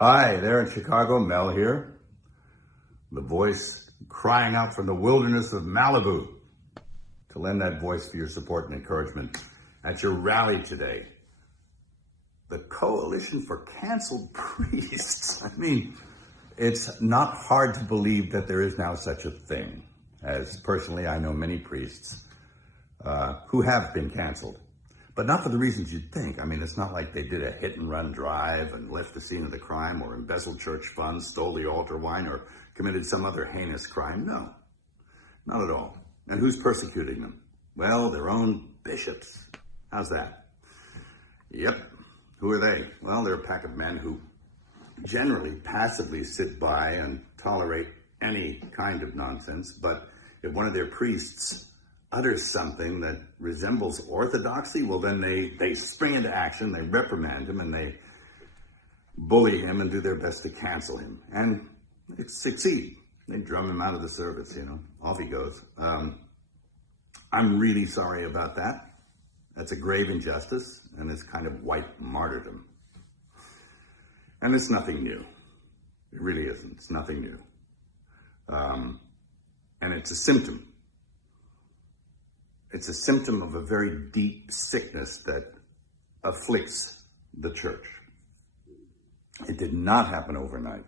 Hi, there in Chicago, Mel here. The voice crying out from the wilderness of Malibu to lend that voice for your support and encouragement at your rally today. The Coalition for Canceled Priests. I mean, it's not hard to believe that there is now such a thing, as personally I know many priests who have been canceled. But not for the reasons you'd think. I mean, it's not like they did a hit-and-run drive and left the scene of the crime or embezzled church funds, stole the altar wine, or committed some other heinous crime. No, not at all. And who's persecuting them? Well, their own bishops. How's that? Yep. Who are they? Well, they're a pack of men who generally passively sit by and tolerate any kind of nonsense. But if one of their priests utters something that resembles orthodoxy, well, then they spring into action, they reprimand him, and they bully him and do their best to cancel him. And they succeed. They drum him out of the service, off he goes. I'm really sorry about that. That's a grave injustice, and it's kind of white martyrdom. And it's nothing new. It really isn't. It's nothing new. And it's a symptom. It's a symptom of a very deep sickness that afflicts the church. It did not happen overnight.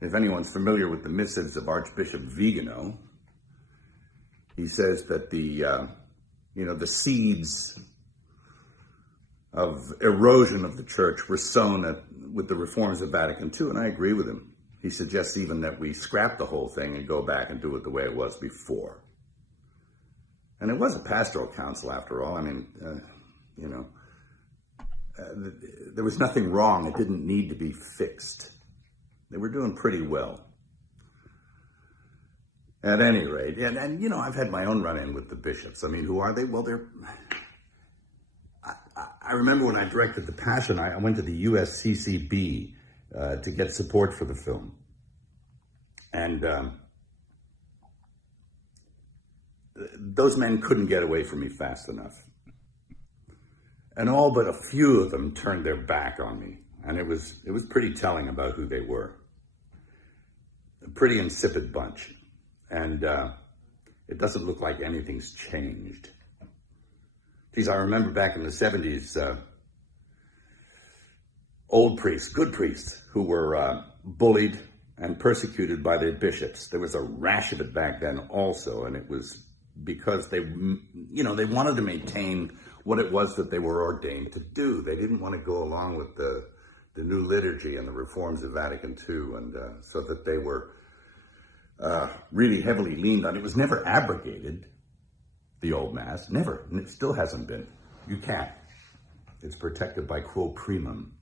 If anyone's familiar with the missives of Archbishop Vigano, he says that the seeds of erosion of the church were sown with the reforms of Vatican II, and I agree with him. He suggests even that we scrap the whole thing and go back and do it the way it was before. And it was a pastoral council, after all. I mean, there was nothing wrong. It didn't need to be fixed. They were doing pretty well. At any rate, and I've had my own run-in with the bishops. I mean, who are they? Well, I remember when I directed The Passion, I went to the USCCB to get support for the film. And those men couldn't get away from me fast enough. And all but a few of them turned their back on me. And it was pretty telling about who they were. A pretty insipid bunch. And it doesn't look like anything's changed. Geez, I remember back in the 70s, old priests, good priests, who were bullied and persecuted by their bishops. There was a rash of it back then also, and it was because they wanted to maintain what it was that they were ordained to do. They didn't want to go along with the new liturgy and the reforms of Vatican II, and so that they were really heavily leaned on. It was never abrogated, the old Mass, never, and it still hasn't been. You can't. It's protected by quo primum.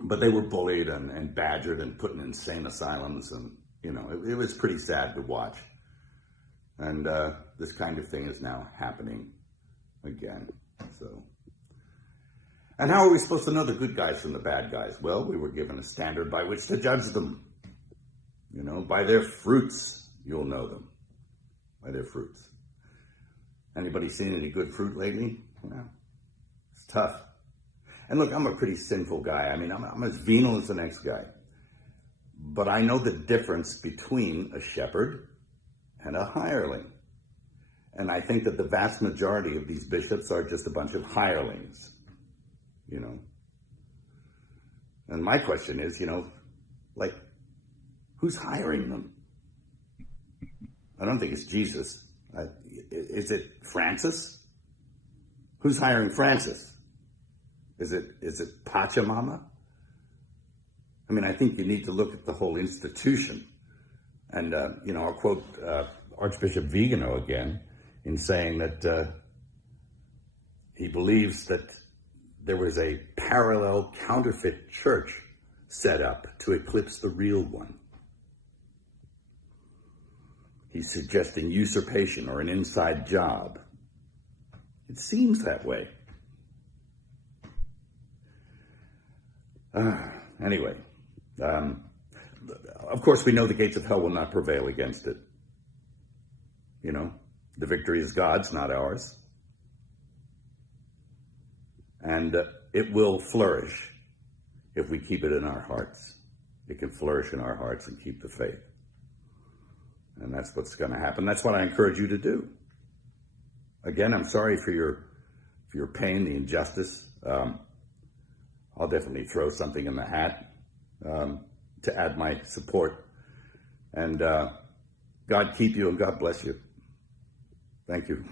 But they were bullied and badgered and put in insane asylums, and it was pretty sad to watch. And this kind of thing is now happening again. So, and how are we supposed to know the good guys from the bad guys? Well, we were given a standard by which to judge them. By their fruits, you'll know them. By their fruits. Anybody seen any good fruit lately? It's tough. And look, I'm a pretty sinful guy. I mean, I'm as venal as the next guy. But I know the difference between a shepherd and a hireling. And I think that the vast majority of these bishops are just a bunch of hirelings, And my question is, who's hiring them? I don't think it's Jesus. Is it Francis? Who's hiring Francis? Is it Pachamama? I mean, I think you need to look at the whole institution. And, I'll quote Archbishop Vigano again in saying that he believes that there was a parallel counterfeit church set up to eclipse the real one. He's suggesting usurpation or an inside job. It seems that way. Anyway, of course, we know the gates of hell will not prevail against it. The victory is God's, not ours. And it will flourish if we keep it in our hearts. It can flourish in our hearts and keep the faith. And that's what's going to happen. That's what I encourage you to do. Again, I'm sorry for your pain, the injustice. I'll definitely throw something in the hat to add my support. And God keep you and God bless you. Thank you.